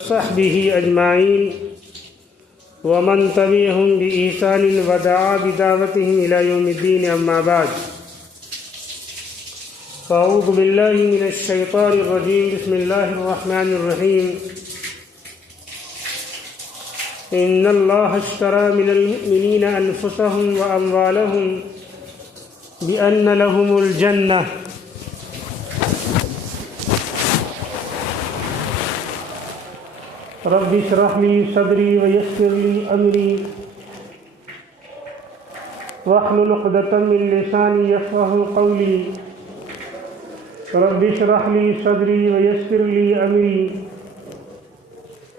صحبه أجمعين ومن تبعهم بإحسان ودعا بدعوتهم إلى يوم الدين أما بعد فأعوذ بالله من الشيطان الرجيم بسم الله الرحمن الرحيم إن الله اشترى من المؤمنين أنفسهم وأموالهم بأن لهم الجنة رب اشرح لي صدري ويسر لي أمري واحلل عقدة من لساني يفقهوا قولي رب اشرح لي صدري ويسر لي أمري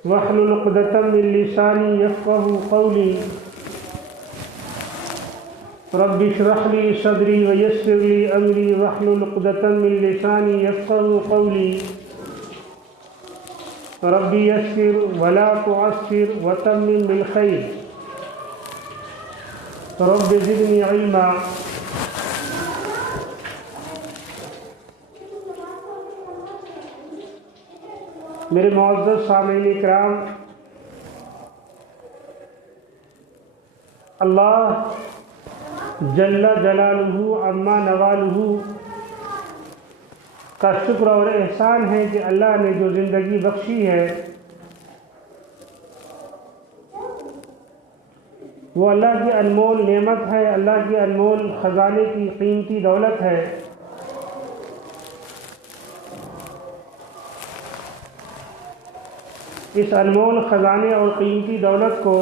واحلل عقدة من لساني يفقهوا قولي رب اشرح لي صدري ويسر لي أمري واحلل عقدة من لساني يفقهوا قولي ربي يسر ولا تعسر وتمم بالخير رب زدني علما. میرے معزز سامعین اکرام، اللہ جل جلالہ عما نوالہ کا شکر اور احسان ہے کہ اللہ نے جو زندگی بخشی ہے وہ اللہ کی انمول نعمت ہے، اللہ کی انمول خزانے کی قیمتی دولت ہے. اس انمول خزانے اور قیمتی دولت کو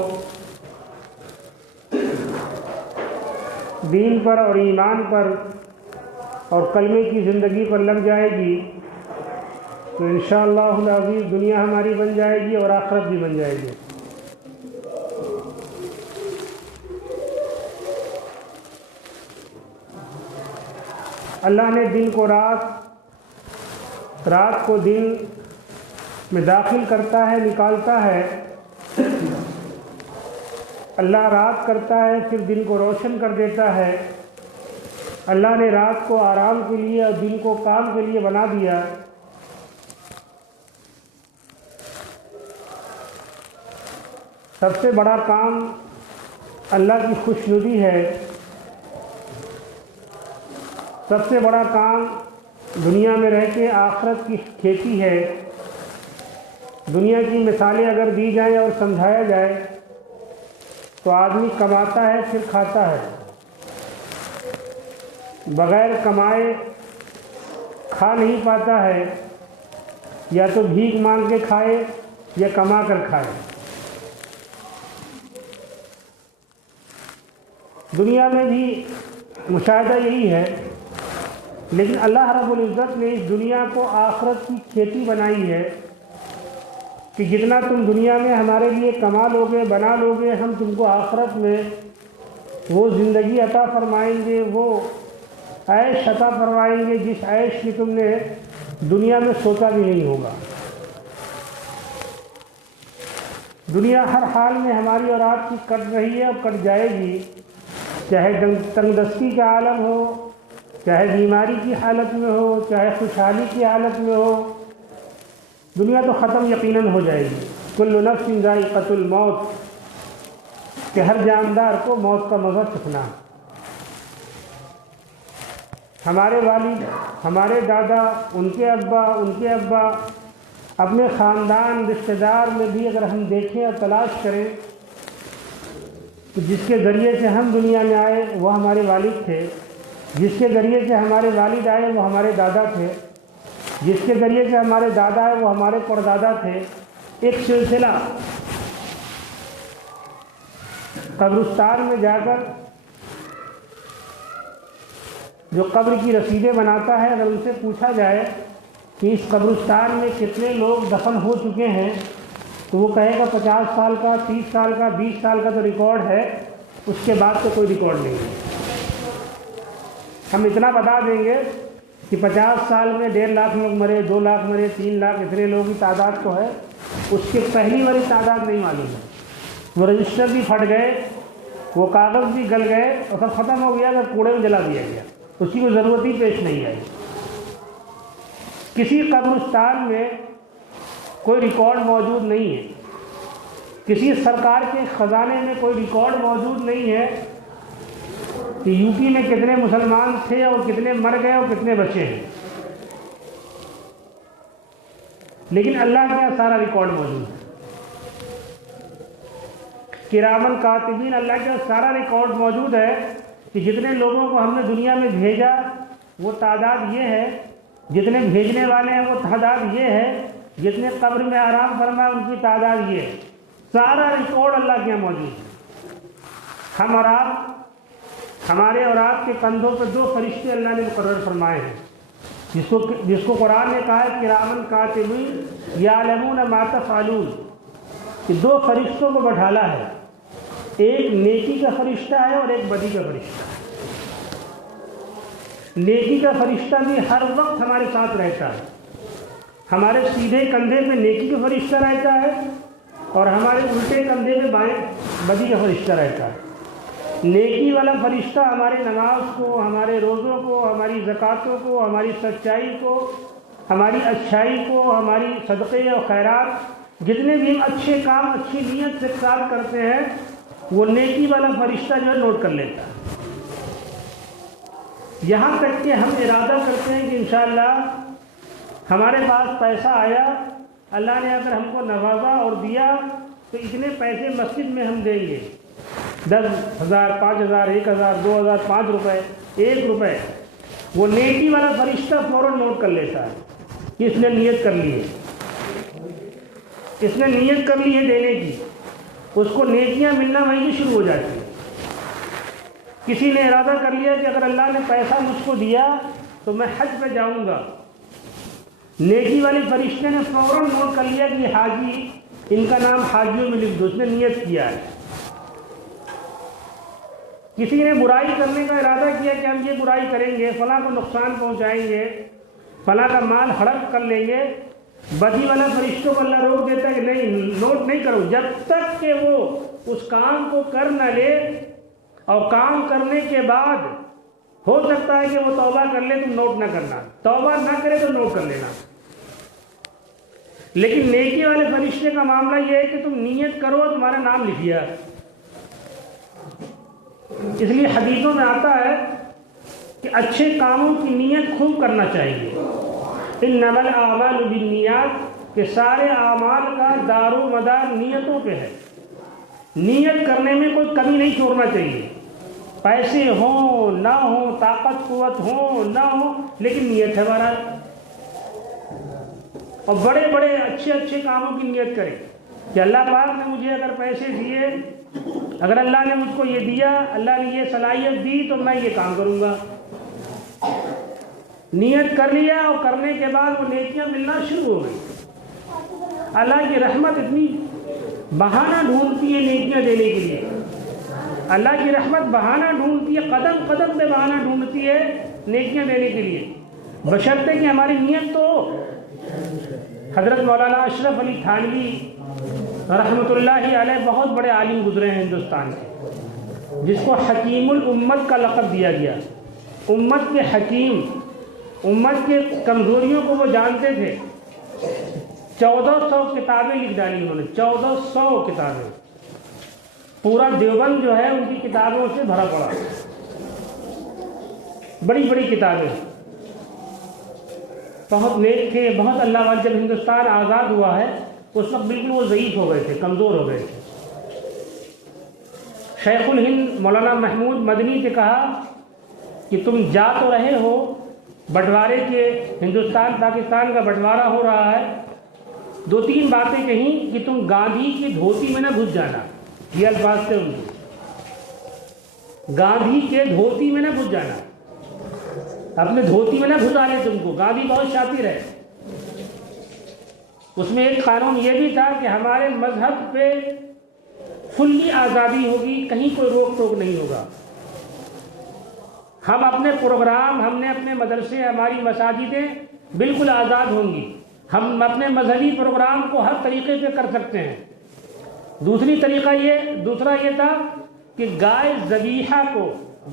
دین پر اور ایمان پر اور کلمے کی زندگی پر لگ جائے گی تو انشاءاللہ العزیز دنیا ہماری بن جائے گی اور آخرت بھی بن جائے گی. اللہ نے دن کو رات، رات کو دن میں داخل کرتا ہے، نکالتا ہے. اللہ رات کرتا ہے پھر دن کو روشن کر دیتا ہے. اللہ نے رات کو آرام کے لیے اور دن کو کام کے لیے بنا دیا. سب سے بڑا کام اللہ کی خوشنودی ہے. سب سے بڑا کام دنیا میں رہ کے آخرت کی کھیتی ہے. دنیا کی مثالیں اگر دی جائیں اور سمجھایا جائے تو آدمی کماتا ہے پھر کھاتا ہے، بغیر کمائے کھا نہیں پاتا ہے. یا تو بھیک مانگ کے کھائے یا کما کر کھائے. دنیا میں بھی مشاہدہ یہی ہے، لیکن اللہ رب العزت نے اس دنیا کو آخرت کی کھیتی بنائی ہے کہ جتنا تم دنیا میں ہمارے لیے کما لوگے، بنا لوگے، ہم تم کو آخرت میں وہ زندگی عطا فرمائیں گے، وہ عیش عطا فرمائیں گے جس عیش کی تم نے دنیا میں سوچا بھی نہیں ہوگا. دنیا ہر حال میں ہماری اور آپ کی کٹ رہی ہے اور کٹ جائے گی، چاہے تنگ دستی کا عالم ہو، چاہے بیماری کی حالت میں ہو، چاہے خوشحالی کی حالت میں ہو. دنیا تو ختم یقیناً ہو جائے گی. کل نفس ذائقۃ الموت، کہ ہر جاندار کو موت کا مزہ چکھنا. ہمارے والد، ہمارے دادا، ان کے ابا، اپنے خاندان رشتہ دار میں بھی اگر ہم دیکھیں اور تلاش کریں تو جس کے ذریعے سے ہم دنیا میں آئے وہ ہمارے والد تھے، جس کے ذریعے سے ہمارے والد آئے وہ ہمارے دادا تھے، جس کے ذریعے سے ہمارے دادا آئے وہ ہمارے پردادا تھے. ایک سلسلہ قبرستان میں جا کر جو قبر کی رسیدیں بناتا ہے، اگر ان سے پوچھا جائے کہ اس قبرستان میں کتنے لوگ دفن ہو چکے ہیں تو وہ کہے گا 50 سال کا، 30 سال کا، 20 سال کا تو ریکارڈ ہے، اس کے بعد تو کوئی ریکارڈ نہیں ہے. ہم اتنا بتا دیں گے کہ 50 سال میں 1.5 لاکھ لوگ مرے، 2 لاکھ مرے، 3 لاکھ، اتنے لوگوں کی تعداد تو ہے. اس کے پہلی والی تعداد نہیں معلوم ہے. وہ رجسٹر بھی پھٹ گئے، وہ کاغذ بھی گل گئے اور سب ختم ہو گیا، اگر کوڑے میں جلا دیا گیا، اس کی کوئی ضرورت ہی پیش نہیں آئی. کسی قبرستان میں کوئی ریکارڈ موجود نہیں ہے، کسی سرکار کے خزانے میں کوئی ریکارڈ موجود نہیں ہے کہ یو پی میں کتنے مسلمان تھے اور کتنے مر گئے اور کتنے بچے ہیں، لیکن اللہ کے یہاں سارا ریکارڈ موجود ہے۔ کرامن کاتبین، اللہ کے یہاں سارا ریکارڈ موجود ہے کہ جتنے لوگوں کو ہم نے دنیا میں بھیجا وہ تعداد یہ ہے، جتنے بھیجنے والے ہیں وہ تعداد یہ ہے، جتنے قبر میں آرام فرمائے ان کی تعداد یہ ہے، سارا ریکارڈ اللہ کے یہاں موجود ہے۔ ہم اور آپ، ہمارے اور آپ کے کندھوں پہ 2 فرشتے اللہ نے مقرر فرمائے ہیں، جس کو قرآن نے کہا ہے کرامن کاتبین یعلمون ما تفعلون، کہ 2 فرشتوں کو بٹھالا ہے، ایک نیکی کا فرشتہ ہے اور ایک بدی کا فرشتہ ہے۔ نیکی کا فرشتہ بھی ہر وقت ہمارے ساتھ رہتا ہے، ہمارے سیدھے کندھے پہ نیکی کا فرشتہ رہتا ہے اور ہمارے الٹے کندھے پہ بائیں بدی کا فرشتہ رہتا ہے۔ نیکی والا فرشتہ ہمارے نماز کو، ہمارے روزوں کو، ہماری زکوٰۃوں کو، ہماری سچائی کو، ہماری اچھائی کو، ہماری صدقے اور خیرات، جتنے بھی ہم اچھے کام اچھی نیت سے ساتھ کرتے ہیں وہ نیکی والا فرشتہ جو ہے نوٹ کر لیتا ہے۔ یہاں تک کہ ہم ارادہ کرتے ہیں کہ انشاءاللہ ہمارے پاس پیسہ آیا، اللہ نے اگر ہم کو نوازا اور دیا تو اتنے پیسے مسجد میں ہم دیں گے، 10,000 5,000 1,000 2,000 5 روپے 1 روپے، وہ نیکی والا فرشتہ فوراً نوٹ کر لیتا ہے کہ اس نے نیت کر لی ہے، اس نے نیت کر لی ہے دینے کی، اس کو نیکیاں ملنا وہیں سے شروع ہو جاتی ہیں۔ کسی نے ارادہ کر لیا کہ اگر اللہ نے پیسہ مجھ کو دیا تو میں حج پہ جاؤں گا، نیکی والے فرشتے نے فوراً نوٹ کر لیا کہ حاجی، ان کا نام حاجیوں میں لکھ دو، اس نے نیت کیا ہے۔ کسی نے برائی کرنے کا ارادہ کیا کہ ہم یہ برائی کریں گے، فلاں کو نقصان پہنچائیں گے، فلاں کا مال ہڑپ کر لیں گے، بدی والا فرشتوں کو اللہ روک دیتا ہے کہ نہیں، نوٹ نہیں کرو، جب تک کہ وہ اس کام کو کر نہ لے، اور کام کرنے کے بعد ہو سکتا ہے کہ وہ توبہ کر لے، تم نوٹ نہ کرنا، توبہ نہ کرے تو نوٹ کر لینا۔ لیکن نیکی والے فرشتے کا معاملہ یہ ہے کہ تم نیت کرو، تمہارا نام لکھ دیا۔ اس لیے حدیثوں میں آتا ہے کہ اچھے کاموں کی نیت خوب کرنا چاہیے، انما الاعمال بالنیات، کہ سارے اعمال کا دار و مدار نیتوں پہ ہے، نیت کرنے میں کوئی کمی نہیں چھوڑنا چاہیے، پیسے ہوں نہ ہوں، طاقت قوت ہوں نہ ہوں، لیکن نیت ہے بہرحال۔ اور بڑے بڑے اچھے کاموں کی نیت کریں کہ اللہ پاک نے مجھے اگر پیسے دیے، اگر اللہ نے مجھ کو یہ دیا، اللہ نے یہ صلاحیت دی تو میں یہ کام کروں گا۔ نیت کر لیا اور کرنے کے بعد وہ نیکیاں ملنا شروع ہو گئی۔ اللہ کی رحمت اتنی بہانہ ڈھونڈتی ہے نیکیاں دینے کے لیے، اللہ کی رحمت بہانہ ڈھونڈتی ہے، قدم قدم پہ بہانہ ڈھونڈتی ہے نیکیاں دینے کے لیے، بشرطے کہ ہماری نیت تو ہو۔ حضرت مولانا اشرف علی تھانوی رحمۃ اللہ علیہ بہت بڑے عالم گزرے ہیں ہندوستان کے، جس کو حکیم الامت کا لقب دیا گیا، امت کے حکیم، امت کے کمزوریوں کو وہ جانتے تھے۔ 1400 کتابیں لکھ ڈالی انہوں نے، 1400 کتابیں، پورا دیوبند جو ہے ان کی کتابوں سے بھرا پڑا، بڑی بڑی کتابیں، بہت نیک تھے، بہت اللہ والے۔ جب ہندوستان آزاد ہوا ہے اس وقت بالکل وہ ضعیف ہو گئے تھے، کمزور ہو گئے تھے۔ شیخ الہند مولانا محمود مدنی سے کہا کہ تم جا تو رہے ہو، بٹوارے کے، ہندوستان پاکستان کا بٹوارا ہو رہا ہے، 2-3 باتیں کہیں کہ تم گاندھی کی دھوتی میں نہ گھس جانا، یہ الفاظ تھے ان کے، گاندھی کے دھوتی میں نہ گھس جانا، اپنے دھوتی میں نہ گھسا لے تم کو۔ گاندھی بہت شاطر ہے، اس میں ایک قانون یہ بھی تھا کہ ہمارے مذہب پہ کھلی آزادی ہوگی، کہیں کوئی روک ٹوک نہیں ہوگا، ہم اپنے پروگرام، ہم نے اپنے مدرسے، ہماری مساجدیں بالکل آزاد ہوں گی، ہم اپنے مذہبی پروگرام کو ہر طریقے سے کر سکتے ہیں۔ دوسرا یہ تھا کہ گائے ذبیحہ کو،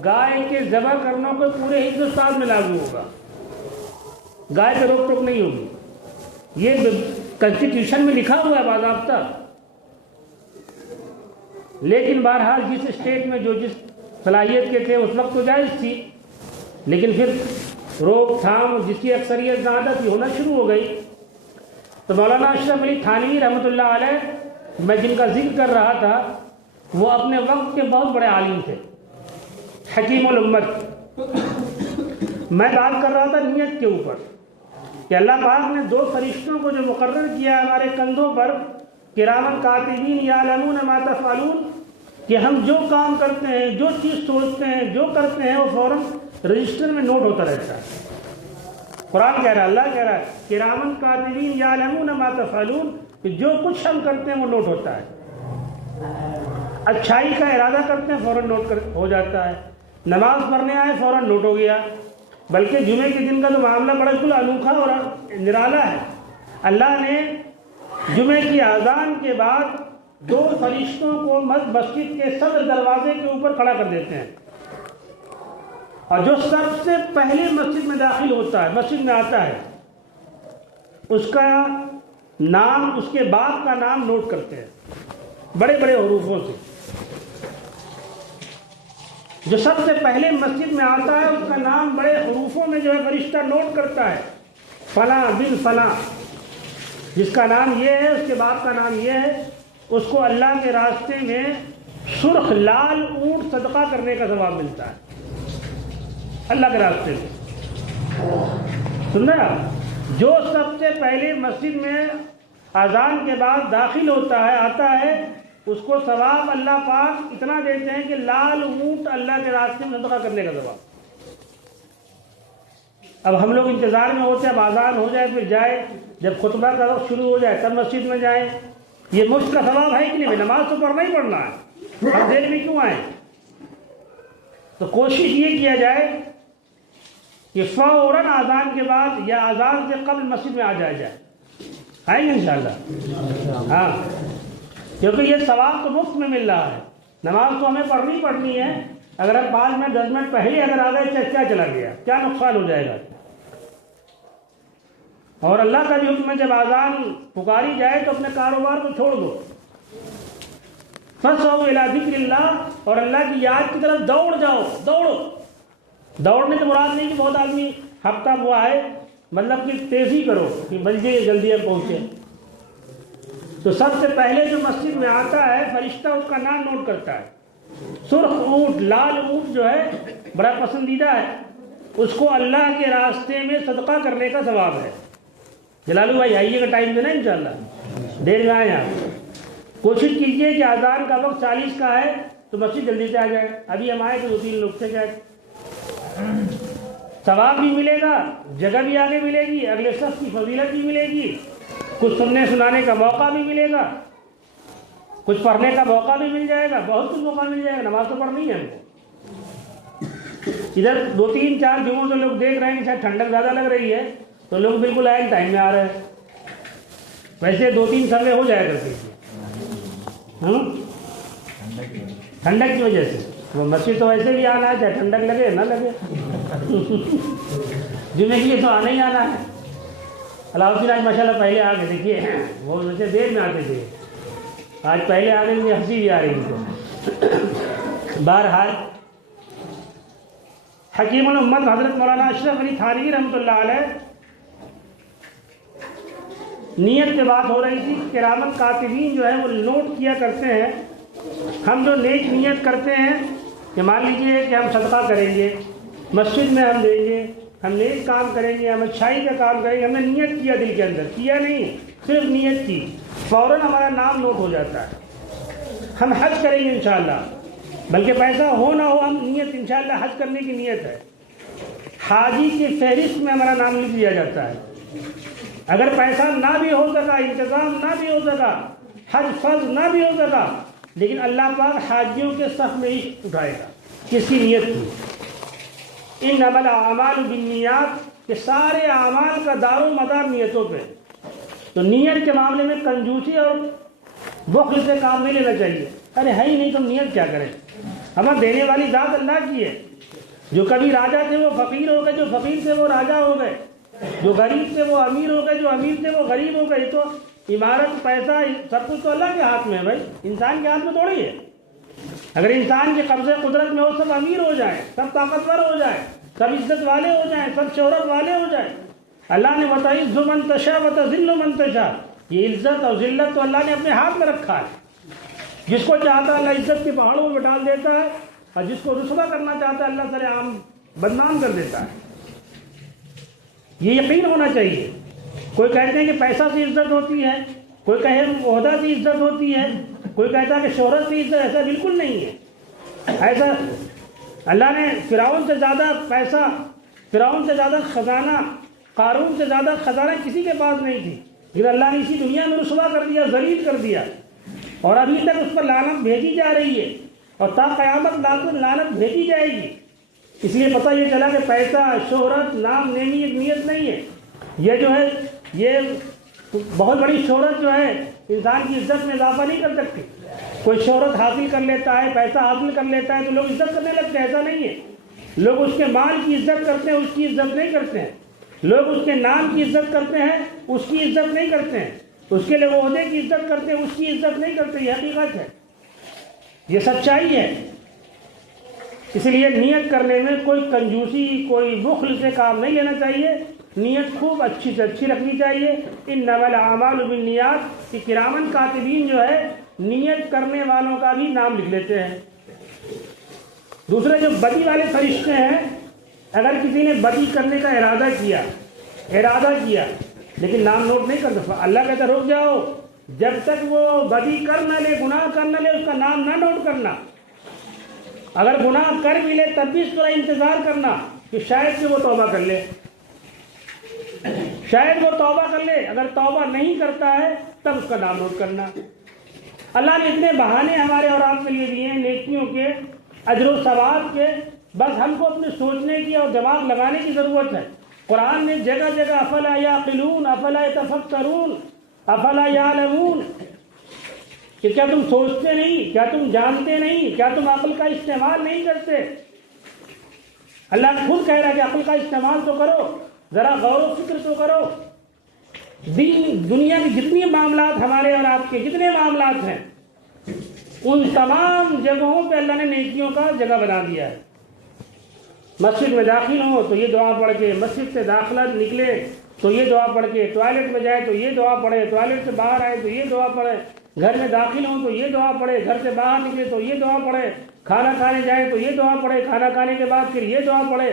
گائے کے ذبح کرنے کو پورے ہندوستان میں لاگو ہوگا، گائے پہ روک ٹوک نہیں ہوگی۔ یہ کانسٹیٹیوشن میں لکھا ہوا ہے باضابطہ، لیکن بہرحال جس اسٹیٹ میں جو جس صلاحیت کے تھے اس وقت تو جائز تھی، لیکن پھر روک تھام جس کی اکثریت زیادہ تھی ہونا شروع ہو گئی۔ تو مولانا اشرف علی تھانوی رحمۃ اللہ علیہ، میں جن کا ذکر کر رہا تھا، وہ اپنے وقت کے بہت بڑے عالم تھے، حکیم الامت۔ میں بات کر رہا تھا نیت کے اوپر کہ اللہ پاک نے 2 فرشتوں کو جو مقرر کیا ہمارے کندھوں پر، کرامن کاتبین یعلمون ما تفعلون، کہ ہم جو کام کرتے ہیں، جو چیز سوچتے ہیں، جو کرتے ہیں، وہ فوراً رجسٹر میں نوٹ ہوتا رہتا ہے۔ قرآن کہہ رہا ہے، اللہ کہہ رہا ہے کرامن کاتبین یعلمون ما تفعلون، کہ جو کچھ ہم کرتے ہیں وہ نوٹ ہوتا ہے۔ اچھائی کا ارادہ کرتے ہیں فوراً نوٹ ہو جاتا ہے، نماز پڑھنے آئے فوراً نوٹ ہو گیا۔ بلکہ جمعے کے دن کا جو معاملہ بڑا بالکل انوکھا اور نرالا ہے۔ اللہ نے جمعے کی اذان کے بعد 2 فرشتوں کو مسجد کے صدر دروازے کے اوپر کھڑا کر دیتے ہیں، اور جو سب سے پہلے مسجد میں داخل ہوتا ہے، مسجد میں آتا ہے، اس کا نام، اس کے باپ کا نام نوٹ کرتے ہیں بڑے بڑے حروفوں سے۔ جو سب سے پہلے مسجد میں آتا ہے اس کا نام بڑے حروفوں میں جو ہے فرشتہ نوٹ کرتا ہے، فلاں بن فلاں، جس کا نام یہ ہے، اس کے باپ کا نام یہ ہے، اس کو اللہ کے راستے میں سرخ لال اونٹ صدقہ کرنے کا ثواب ملتا ہے اللہ کے راستے میں۔ سن رہے آپ؟ جو سب سے پہلے مسجد میں اذان کے بعد داخل ہوتا ہے، آتا ہے، اس کو ثواب اللہ پاک اتنا دیتے ہیں کہ لال اونٹ اللہ کے راستے میں صدقہ کرنے کا ثواب۔ اب ہم لوگ انتظار میں ہوتے ہیں، اب اذان ہو جائے پھر جائے، جب خطبہ کا وقت شروع ہو جائے تب مسجد میں جائیں۔ یہ مفت کا ثواب ہے کہ نہیں؟ نماز تو پڑھنا ہی پڑھنا ہے، ہم دیر میں کیوں آئیں؟ تو کوشش یہ کیا جائے کہ فوراً اذان کے بعد یا اذان سے قبل مسجد میں آ جائے۔ آئیں گے انشاءاللہ؟ ہاں، کیونکہ یہ ثواب تو مفت میں مل رہا ہے۔ نماز تو ہمیں پڑھنی ہے، اگر ہم 5 منٹ 10 منٹ پہلے اگر آ گئے کیا چلا گیا، کیا نقصان ہو جائے گا؟ اور اللہ کا بھی حکم ہے جب اذان پکاری جائے تو اپنے کاروبار کو چھوڑ دو، فَاسْعَوْا إِلَىٰ ذِكْرِ اللَّهِ، اور اللہ کی یاد کی طرف دوڑ جاؤ۔ دوڑنے سے مراد نہیں کہ بہت آدمی ہفتہ ہوا ہے، مطلب کہ تیزی کرو کہ بلکہ جلدی ہم پہنچے۔ تو سب سے پہلے جو مسجد میں آتا ہے فرشتہ اس کا نام نوٹ کرتا ہے۔ سرخ اونٹ، لال اونٹ جو ہے بڑا پسندیدہ ہے، اس کو اللہ کے راستے میں صدقہ کرنے کا ثواب ہے۔ جلالو بھائی آئیے گا ٹائم دینا انشاءاللہ، دیر میں آئیں آپ۔ کوشش کیجئے کہ اذان کا وقت 40 کا ہے تو مسجد جلدی سے آ جائے۔ ابھی ہم آئے تو 2-3 لوگ سے گئے، ثواب بھی ملے گا، جگہ بھی آگے ملے گی، اگلے صف کی فضیلت بھی ملے گی، کچھ سننے سنانے کا موقع بھی ملے گا، کچھ پڑھنے کا موقع بھی مل جائے گا، بہت کچھ موقع مل جائے گا۔ نماز تو پڑھنی ہے ہم کو۔ ادھر 2-3-4 جمعوں سے لوگ دیکھ رہے ہیں کہ شاید ٹھنڈک زیادہ لگ رہی ہے تو لوگ بالکل آئے ٹائم میں آ رہے ہیں۔ ویسے 2-3 سروے ہو جائے گا ٹھنڈک کی وجہ سے، وہ مسجد تو ویسے بھی آنا ہے چاہے ٹھنڈک لگے نہ لگے، جمعے کے لیے تو آنا ہی آنا ہے۔ علاؤدین آج ماشاءاللہ پہلے آ گئے، دیکھیے وہ ویسے دیر میں آتے تھے، آج پہلے آ گئے، مجھے ہنسی بھی آ رہی تھی۔ بہرحال حکیم الامت حضرت مولانا اشرف علی تھانوی رحمۃ اللہ علیہ، نیت پہ بات ہو رہی تھی، کرامت کاتبین جو ہے وہ نوٹ کیا کرتے ہیں۔ ہم جو نیک نیت کرتے ہیں کہ مان لیجیے کہ ہم صدقہ کریں گے، مسجد میں ہم دیں گے، ہم نیک کام کریں گے، ہم اچھائی کا کام کریں گے، ہم نے نیت کیا دل کے اندر، کیا نہیں صرف نیت کی، فوراً ہمارا نام نوٹ ہو جاتا ہے۔ ہم حج کریں گے انشاءاللہ، بلکہ پیسہ ہو نہ ہو ہم نیت انشاءاللہ حج کرنے کی نیت ہے، حاجی کی فہرست میں ہمارا نام لکھ دیا جاتا ہے۔ اگر پیسہ نہ بھی ہو سکا، انتظام نہ بھی ہو سکا، حج فرض نہ بھی ہو سکا، لیکن اللہ پاک حاجیوں کے صف میں ہی اٹھائے گا، کس کی نیت کی۔ انما الاعمال بالنیات، کہ سارے اعمال کا دار و مدار نیتوں پہ، تو نیت کے معاملے میں کنجوسی اور بخل سے کام نہیں لینا چاہیے۔ ارے ہے ہی نہیں تو نیت کیا کریں، ہمیں دینے والی ذات اللہ کی ہے۔ جو کبھی راجا تھے وہ فقیر ہو گئے، جو فقیر تھے وہ راجا ہو گئے، جو غریب تھے وہ امیر ہو گئے، جو امیر تھے وہ غریب ہو گئے۔ تو عمارت، پیسہ، سب کچھ تو اللہ کے ہاتھ میں ہے بھائی، انسان کے ہاتھ میں تھوڑی ہے۔ اگر انسان کے قبضے قدرت میں ہو، سب امیر ہو جائیں، سب طاقتور ہو جائیں، سب عزت والے ہو جائیں، سب شہرت والے ہو جائیں۔ اللہ نے وَتَعِزُّ مَن تَشَاءُ وَتَذِلُّ مَن تَشَاءُ، یہ عزت اور ذلت تو اللہ نے اپنے ہاتھ میں رکھا ہے۔ جس کو چاہتا ہے اللہ عزت کے پہاڑوں میں ڈال دیتا ہے، اور جس کو رسوا کرنا چاہتا ہے اللہ سر عام بدنام کر دیتا ہے۔ یہ یقین ہونا چاہیے۔ کوئی کہتے ہیں کہ پیسہ سے عزت ہوتی ہے، کوئی کہے عہدہ سے عزت ہوتی ہے، کوئی کہتا ہے کہ شہرت سے عزت، ایسا بالکل نہیں ہے۔ ایسا اللہ نے فرعون سے زیادہ پیسہ، فرعون سے زیادہ خزانہ، قارون سے زیادہ خزانہ کسی کے پاس نہیں تھی، لیکن اللہ نے اسی دنیا میں رسوا کر دیا، ذلیل کر دیا، اور ابھی تک اس پر لعنت بھیجی جا رہی ہے، اور تا قیامت لعنت بھیجی جائے گی۔ اس لیے پتہ یہ چلا کہ پیسہ، شہرت، نام نیمی ایک نیت نہیں ہے۔ یہ جو ہے، یہ بہت بڑی شہرت جو ہے انسان کی عزت میں اضافہ نہیں کر سکتی۔ کوئی شہرت حاصل کر لیتا ہے، پیسہ حاصل کر لیتا ہے تو لوگ عزت کرنے لگتے ہیں، ایسا نہیں ہے۔ لوگ اس کے مال کی عزت کرتے ہیں، اس کی عزت نہیں کرتے ہیں۔ لوگ اس کے نام کی عزت کرتے ہیں، اس کی عزت نہیں کرتے ہیں۔ اس کے لیے عہدے کی عزت کرتے ہیں، اس کی عزت نہیں کرتے۔ یہ حقیقت ہے، یہ سچائی ہے۔ اس لیے نیت کرنے میں کوئی کنجوسی، کوئی بخل سے کام نہیں لینا چاہیے۔ نیت خوب اچھی سے اچھی رکھنی چاہیے۔ انما الاعمال بالنیات، کہ کرامن کاتبین جو ہے نیت کرنے والوں کا بھی نام لکھ لیتے ہیں۔ دوسرے جو بدی والے فرشتے ہیں، اگر کسی نے بدی کرنے کا ارادہ کیا لیکن نام نوٹ نہیں کر سکتا، اللہ کہتا رک جاؤ، جب تک وہ بدی کر نہ لے، گناہ کر نہ لے، اس کا نام نہ نوٹ کرنا۔ اگر گناہ کر بھی لے تب بھی اس طرح انتظار کرنا کہ شاید کہ وہ توبہ کر لے، شاید وہ توبہ کر لے۔ اگر توبہ نہیں کرتا ہے تب اس کا نام نوٹ کرنا۔ اللہ نے اتنے بہانے ہمارے اور آپ کے لیے دیے ہیں نیکیوں کے، اجر و ثواب کے، بس ہم کو اپنے سوچنے کی اور دماغ لگانے کی ضرورت ہے۔ قرآن نے جگہ جگہ افلا یعقلون، افلا یتفکرون، افلا یعلمون، کہ کیا تم سوچتے نہیں، کیا تم جانتے نہیں، کیا تم عقل کا استعمال نہیں کرتے؟ اللہ خود کہہ رہا ہے کہ عقل کا استعمال تو کرو، ذرا غور و فکر تو کرو۔ دنیا کے جتنے معاملات ہمارے اور آپ کے جتنے معاملات ہیں، ان تمام جگہوں پہ اللہ نے نیکیوں کا جگہ بنا دیا ہے۔ مسجد میں داخل ہو تو یہ دعا پڑھ کے، مسجد سے داخلہ نکلے تو یہ دعا پڑھ کے، ٹوائلٹ میں جائے تو یہ دعا پڑھے، ٹوائلٹ سے باہر آئے تو یہ دعا پڑھے، گھر میں داخل ہوں تو یہ دعا پڑھے، گھر سے باہر نکلے تو یہ دعا پڑھے، کھانا کھانے جائے تو یہ دعا پڑھے، کھانا کھانے کے بعد پھر یہ دعا پڑھے،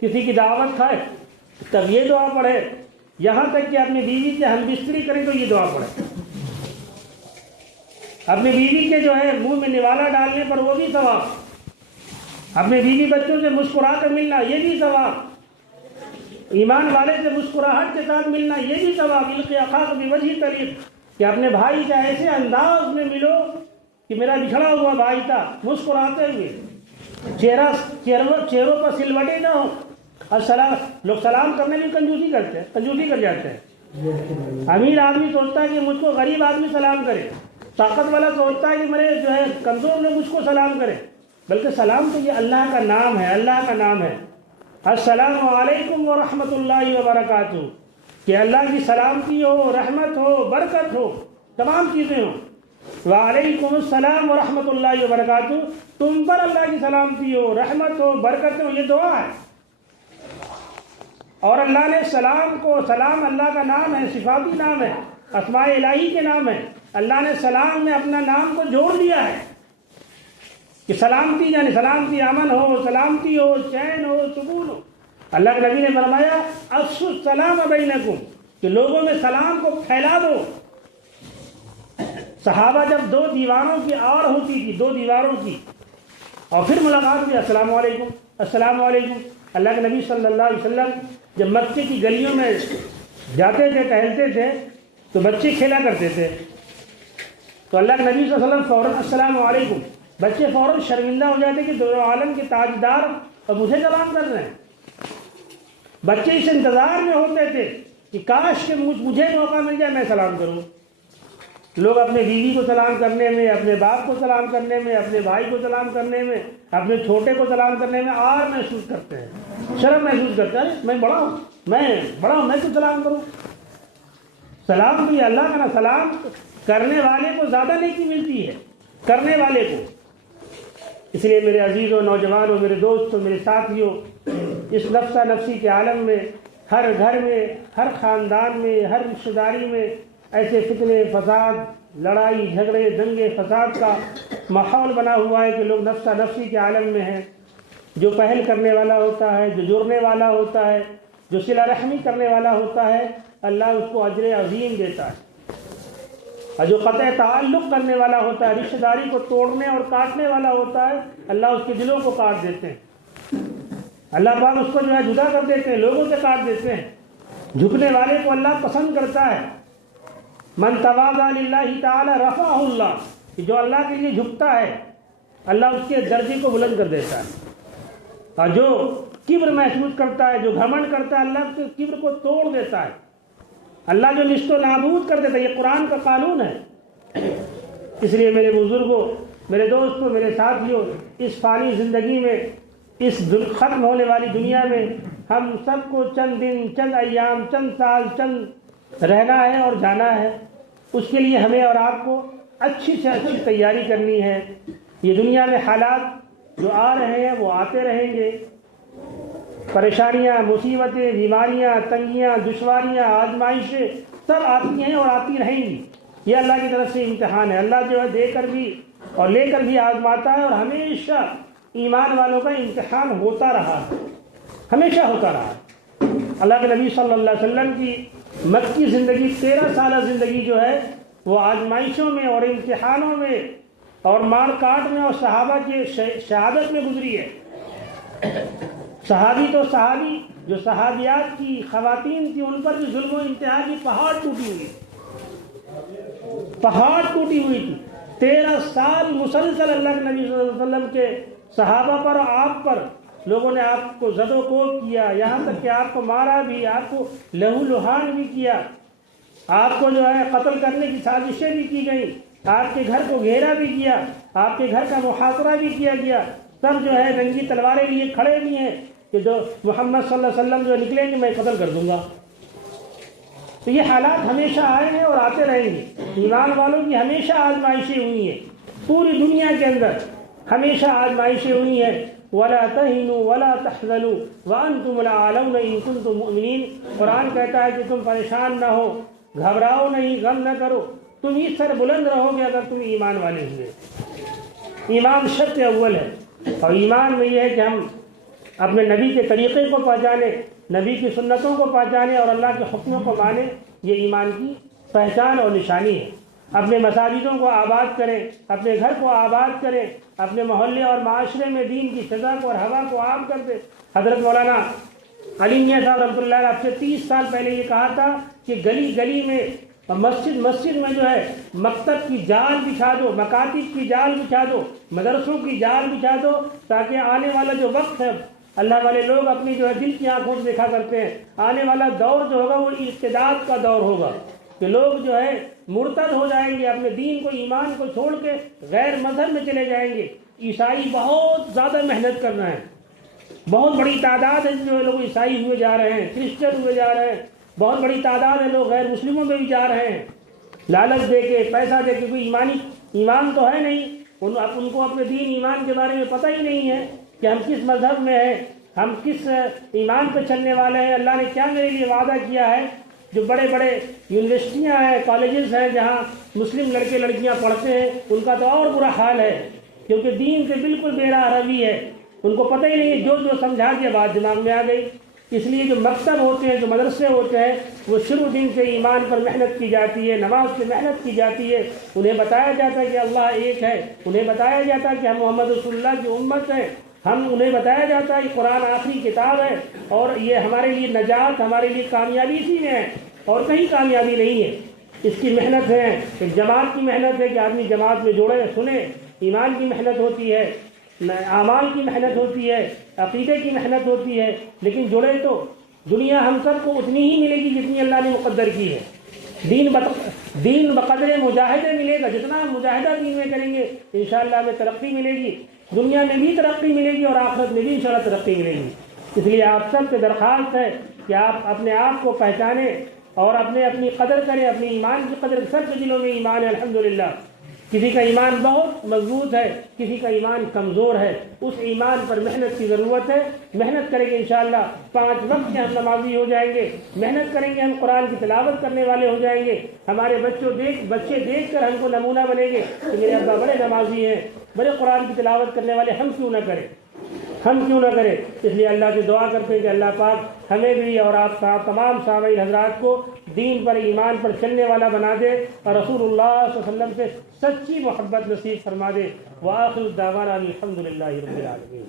کسی کی دعوت کھائے تب یہ دعا پڑھے، یہاں تک کہ اپنی بیوی سے ہم بستری کریں تو یہ دعا پڑھے، اپنی بیوی کے جو ہے منہ میں نوالا ڈالنے پر وہ بھی ثواب، اپنے بیوی بچوں سے مسکرا کر ملنا یہ بھی ثواب، ایمان والے سے مسکراہٹ کے ساتھ ملنا یہ بھی ثواب، القی اخاک بوجہ طلیق، کہ اپنے بھائی کا ایسے انداز میں ملو کہ میرا بچھڑا ہوا بھائی تھا، مسکراتے ہوئے، چہروں پر سلوٹے نہ ہو۔ السلام، لوگ سلام کرنے میں کنجوسی کرتے ہیں، کنجوسی کر جاتے ہیں۔ امیر آدمی سوچتا ہے کہ مجھ کو غریب آدمی سلام کرے، طاقت والا سوچتا ہے کہ میرے جو ہے کمزور لوگ مجھ کو سلام کرے، بلکہ سلام تو یہ اللہ کا نام ہے، اللہ کا نام ہے۔ السلام علیکم ورحمۃ اللہ وبرکاتہ، کہ اللہ کی سلامتی ہو، رحمت ہو، برکت ہو، تمام چیزیں ہوں۔ وعلیکم السلام ورحمۃ اللہ وبرکاتہ، تم پر اللہ کی سلامتی ہو، رحمت ہو، برکت ہو، یہ دعا ہے۔ اور اللہ نے سلام کو، سلام اللہ کا نام ہے، صفاتی نام ہے، اسماء الہی کے نام ہے، اللہ نے سلام میں اپنا نام کو جوڑ دیا ہے کہ سلامتی، یعنی سلامتی امن ہو، سلامتی ہو، چین ہو، سکون ہو۔ اللہ کے نبی نے فرمایا افشوا السلام بینکم، کہ لوگوں میں سلام کو پھیلا دو۔ صحابہ جب دو دیواروں کی آڑ ہوتی تھی، دو دیواروں کی، اور پھر ملاقات ہوئی، السلام علیکم، السلام علیکم۔ اللہ کے نبی صلی اللہ علیہ وسلم جب مکے کی گلیوں میں جاتے تھے، ٹہلتے تھے تو بچے کھیلا کرتے تھے، تو اللہ کے نبی صلی اللہ علیہ وسلم فوراً السلام علیکم، بچے فوراً شرمندہ ہو جاتے کہ دو عالم کے تاجدار اور مجھے سلام کر رہے ہیں۔ بچے اس انتظار میں ہوتے تھے کہ کاش کہ مجھے موقع مل جائے میں سلام کروں۔ لوگ اپنے بیوی کو سلام کرنے میں، اپنے باپ کو سلام کرنے میں، اپنے بھائی کو سلام کرنے میں، اپنے چھوٹے کو سلام کرنے میں آر محسوس کرتے ہیں، شرم محسوس کرتے ہیں، میں بڑا ہوں، میں کیوں سلام کروں۔ سلام بھی اللہ کا نا، سلام کرنے والے کو زیادہ نیکی ملتی ہے، کرنے والے کو۔ اس لیے میرے عزیزوں، نوجوانوں، میرے دوستوں، میرے ساتھیوں، اس نفسا نفسی کے عالم میں ہر گھر میں، ہر خاندان میں، ہر رشتہ داری میں ایسے فتنے، فساد، لڑائی جھگڑے، دنگے فساد کا ماحول بنا ہوا ہے کہ لوگ نفسا نفسی کے عالم میں ہیں۔ جو پہل کرنے والا ہوتا ہے، جو جڑنے والا ہوتا ہے، جو صلہ رحمی کرنے والا ہوتا ہے، اللہ اس کو اجر عظیم دیتا ہے، اور جو قطع تعلق کرنے والا ہوتا ہے، رشتہ داری کو توڑنے اور کاٹنے والا ہوتا ہے، اللہ اس کے دلوں کو کاٹ دیتے ہیں۔ اللہ پاک اس کو جو ہے جدا کر دیتے ہیں، لوگوں سے کاٹ دیتے ہیں۔ جھکنے والے کو اللہ پسند کرتا ہے۔ من تواضع للہ تعالی رفعہ اللہ، کہ جو اللہ کے لیے جھکتا ہے اللہ اس کے درجے کو بلند کر دیتا ہے، اور جو کبر محسوس کرتا ہے، جو گھمنڈ کرتا ہے، اللہ کے کبر کو توڑ دیتا ہے۔ اللہ جو نیست و نابود کر دیتا ہے، یہ قرآن کا قانون ہے۔ اس لیے میرے بزرگوں، میرے دوستوں، میرے ساتھیوں، اس فانی زندگی میں، اس ختم ہونے والی دنیا میں ہم سب کو چند دن، چند ایام، چند سال، چند رہنا ہے اور جانا ہے۔ اس کے لیے ہمیں اور آپ کو اچھی سے اچھی تیاری کرنی ہے۔ یہ دنیا میں حالات جو آ رہے ہیں وہ آتے رہیں گے، پریشانیاں، مصیبتیں، بیماریاں، تنگیاں، دشواریاں، آزمائشیں سب آتی ہیں اور آتی رہیں گی۔ یہ اللہ کی طرف سے امتحان ہے۔ اللہ جو ہے دے کر بھی اور لے کر بھی آزماتا ہے، اور ہمیشہ ایمان والوں کا امتحان ہوتا رہا ہے، ہمیشہ ہوتا رہا ہے۔ اللہ کے نبی صلی اللہ علیہ وسلم کی مکی زندگی، 13 سالہ زندگی جو ہے وہ آزمائشوں میں اور امتحانوں میں اور مار کاٹ میں اور صحابہ کی شہادت میں گزری ہے۔ صحابی تو صحابی، جو صحابیات کی خواتین تھی ان پر بھی ظلم و انتہا کی پہاڑ ٹوٹی ہوئی، پہاڑ ٹوٹی ہوئی تھی۔ 13 سال مسلسل اللہ کے نبی صلی اللہ علیہ وسلم کے صحابہ پر اور آپ پر لوگوں نے آپ کو زد و کوب کیا، یہاں تک کہ آپ کو مارا بھی، آپ کو لہو لہان بھی کیا، آپ کو جو ہے قتل کرنے کی سازشیں بھی کی گئیں، آپ کے گھر کو گھیرا بھی کیا، آپ کے گھر کا محاصرہ بھی کیا گیا۔ سب جو ہے ننگی تلواریں لیے کھڑے بھی ہیں کہ جو محمد صلی اللہ علیہ وسلم جو نکلیں گے میں قتل کر دوں گا۔ تو یہ حالات ہمیشہ آئے ہیں اور آتے رہیں گے۔ ایمان والوں کی ہمیشہ آزمائشیں ہوئی ہیں، پوری دنیا کے اندر ہمیشہ آزمائشیں ہوئی ہیں۔ وَلَا تَهِنُوا وَلَا تَحْزَنُوا وَأَنْتُمُ الْأَعْلَوْنَ إِن كُنتُم مُؤْمِنِينَ۔ قرآن کہتا ہے کہ تم پریشان نہ ہو، گھبراؤ نہیں، غم نہ کرو، تم ہی سر بلند رہو گے اگر تم ایمان والے ہوئے۔ ایمان شرط اول ہے، اور ایمان میں یہ ہے کہ ہم اپنے نبی کے طریقے کو پہچانے، نبی کی سنتوں کو پہچانے اور اللہ کے حکموں کو مانے۔ یہ ایمان کی پہچان اور نشانی ہے۔ اپنے مساجدوں کو آباد کریں، اپنے گھر کو آباد کریں، اپنے محلے اور معاشرے میں دین کی فضا کو اور ہوا کو عام کر دیں۔ حضرت مولانا علی میاں صاحب رحمۃ اللہ علیہ اب سے 30 سال پہلے یہ کہا تھا کہ گلی گلی میں اور مسجد مسجد میں جو ہے مکتب کی جال بچھا دو، مکاتب کی جال بچھا دو، مدرسوں کی جال بچھا دو، تاکہ آنے والا جو وقت ہے، اللہ والے لوگ اپنی جو ہے دل کی آنکھوں سے دیکھا کرتے ہیں، آنے والا دور جو ہوگا وہ ارتداد کا دور ہوگا، کہ لوگ جو ہے مرتد ہو جائیں گے، اپنے دین کو، ایمان کو چھوڑ کے غیر مذہب میں چلے جائیں گے۔ عیسائی بہت زیادہ محنت کر رہے ہیں، بہت بڑی تعداد ہے جو لوگ عیسائی ہوئے جا رہے ہیں، کرسچن ہوئے جا رہے ہیں، بہت بڑی تعداد ہے لوگ غیر مسلموں میں بھی جا رہے ہیں، لالچ دے کے، پیسہ دے کے۔ کوئی ایمان تو ہے نہیں، ان کو اپنے دین ایمان کے بارے میں پتہ ہی نہیں ہے کہ ہم کس مذہب میں ہیں، ہم کس ایمان پہ چلنے والے ہیں، اللہ نے کیا میرے لیے وعدہ کیا ہے۔ جو بڑے بڑے یونیورسٹیاں ہیں، کالجز ہیں جہاں مسلم لڑکے لڑکیاں پڑھتے ہیں، ان کا تو اور برا حال ہے، کیونکہ دین سے بالکل بے راہ روی ہے، ان کو پتہ ہی نہیں ہے، جو سمجھا دیا بات دماغ میں آ گئی۔ اس لیے جو مکتب ہوتے ہیں، جو مدرسے ہوتے ہیں، وہ شروع دن سے ایمان پر محنت کی جاتی ہے، نماز پہ محنت کی جاتی ہے، انہیں بتایا جاتا ہے کہ اللہ ایک ہے، انہیں بتایا جاتا ہے کہ ہم محمد رسول اللہ کی امت ہیں، انہیں بتایا جاتا ہے کہ قرآن آخری کتاب ہے اور یہ ہمارے لیے نجات، ہمارے لیے کامیابی اسی میں ہے اور کہیں کامیابی نہیں ہے۔ اس کی محنت ہے، ایک جماعت کی محنت ہے کہ آدمی جماعت میں جوڑے، سنے، ایمان کی محنت ہوتی ہے، اعمال کی محنت ہوتی ہے، عقیدے کی محنت ہوتی ہے، لیکن جڑے تو دنیا ہم سب کو اتنی ہی ملے گی جتنی اللہ نے مقدر کی ہے۔ دین بقدر مجاہدے ملے گا، جتنا ہم مجاہدہ دین میں کریں گے انشاءاللہ ہمیں ترقی ملے گی، دنیا میں بھی ترقی ملے گی اور آخرت میں بھی انشاءاللہ ترقی ملے گی۔ اس لیے آپ سب سے درخواست ہے کہ آپ اپنے آپ کو پہچانیں، اور اپنی قدر کریں، اپنی ایمان کی قدر. سب کے دلوں میں ایمان ہے الحمدللہ. کسی کا ایمان بہت مضبوط ہے، کسی کا ایمان کمزور ہے. اس ایمان پر محنت کی ضرورت ہے. محنت کریں گے انشاءاللہ 5 وقت کے ہم نمازی ہو جائیں گے. محنت کریں گے ہم قرآن کی تلاوت کرنے والے ہو جائیں گے. ہمارے بچے دیکھ کر ہم کو نمونہ بنیں گے کہ میرے ابا بڑے نمازی ہیں، بڑے قرآن کی تلاوت کرنے والے، ہم کیوں نہ کریں. اس لیے اللہ سے دعا کرتے ہیں کہ اللہ پاک ہمیں بھی اور آپ تمام سامعین حضرات کو دین پر ایمان پر چلنے والا بنا دے اور رسول اللہ صلی اللہ علیہ وسلم سے سچی محبت نصیب فرما دے. وآخر دعوانا الحمدللہ رب العالمین.